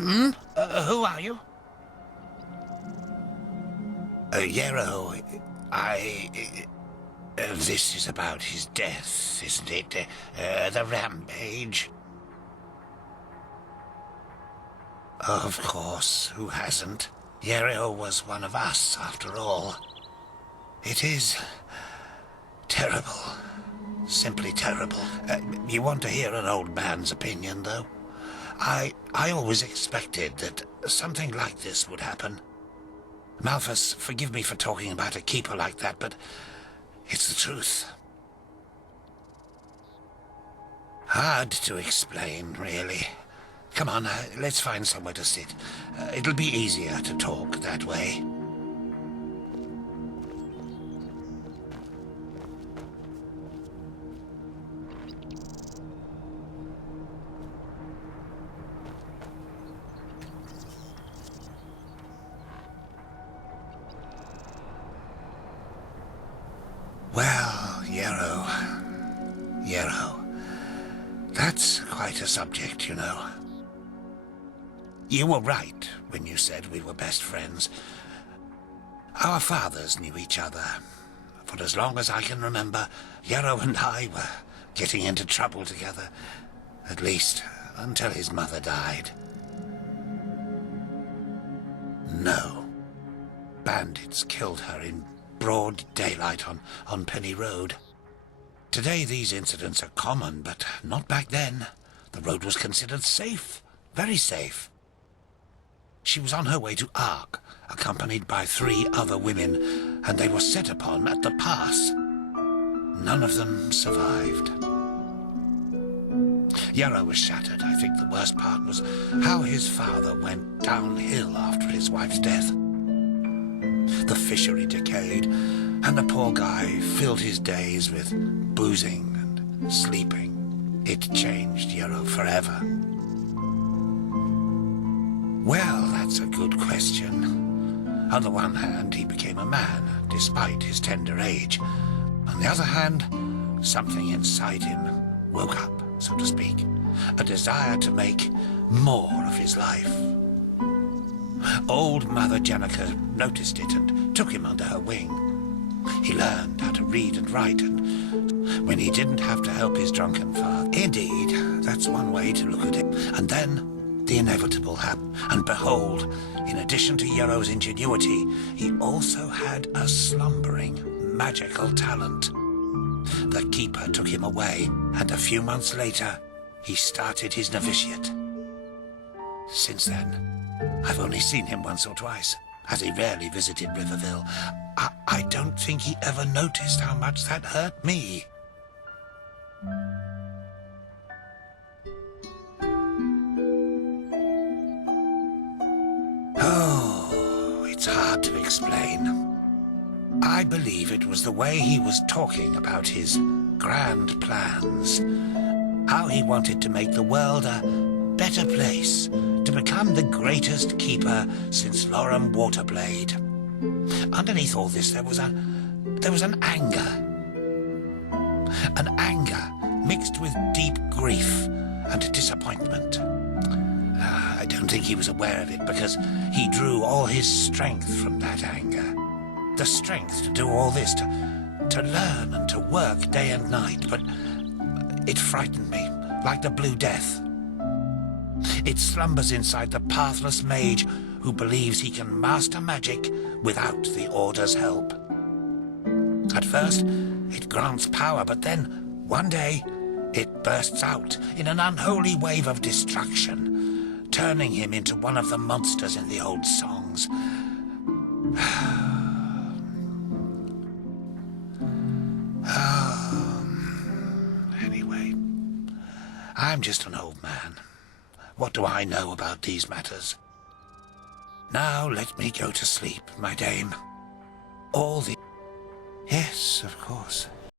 Who are you? Yero, this is about his death, isn't it? The rampage. Of course, who hasn't? Yero was one of us, after all. It is terrible. Simply terrible. You want to hear an old man's opinion, though? I always expected that something like this would happen. Malphus, forgive me for talking about a keeper like that, but it's the truth. Hard to explain, really. Come on, let's find somewhere to sit. It'll be easier to talk that way. Well, Yero, that's quite a subject, you know. You were right when you said we were best friends. Our fathers knew each other. For as long as I can remember, Yero and I were getting into trouble together. At least, until his mother died. No. Bandits killed her in broad daylight on Penny Road. Today these incidents are common, but not back then. The road was considered safe, very safe. She was on her way to Ark, accompanied by 3 other women, and they were set upon at the pass. None of them survived. Yero was shattered. I think the worst part was how his father went downhill after his wife's death. The fishery decayed, and the poor guy filled his days with boozing and sleeping. It changed Yero forever. Well, that's a good question. On the one hand, he became a man, despite his tender age. On the other hand, something inside him woke up, so to speak. A desire to make more of his life. Old Mother Jenica noticed it and took him under her wing. He learned how to read and write, and when he didn't have to help his drunken father. Indeed, that's one way to look at it. And then the inevitable happened. And behold, in addition to Yero's ingenuity, he also had a slumbering, magical talent. The keeper took him away, and a few months later, he started his novitiate. Since then, I've only seen him once or twice, as he rarely visited Riverville. I don't think he ever noticed how much that hurt me. Oh, it's hard to explain. I believe it was the way he was talking about his grand plans. How he wanted to make the world a better place, to become the greatest keeper since Lorem Waterblade. Underneath all this, there was an anger. An anger mixed with deep grief and disappointment. I don't think he was aware of it, because he drew all his strength from that anger. The strength to do all this, to learn and to work day and night, but it frightened me, like the Blue Death. It slumbers inside the pathless mage who believes he can master magic without the Order's help. At first, it grants power, but then, one day, it bursts out in an unholy wave of destruction, turning him into one of the monsters in the old songs. Anyway, I'm just an old man. What do I know about these matters? Now let me go to sleep, my dame. All the... Yes, of course.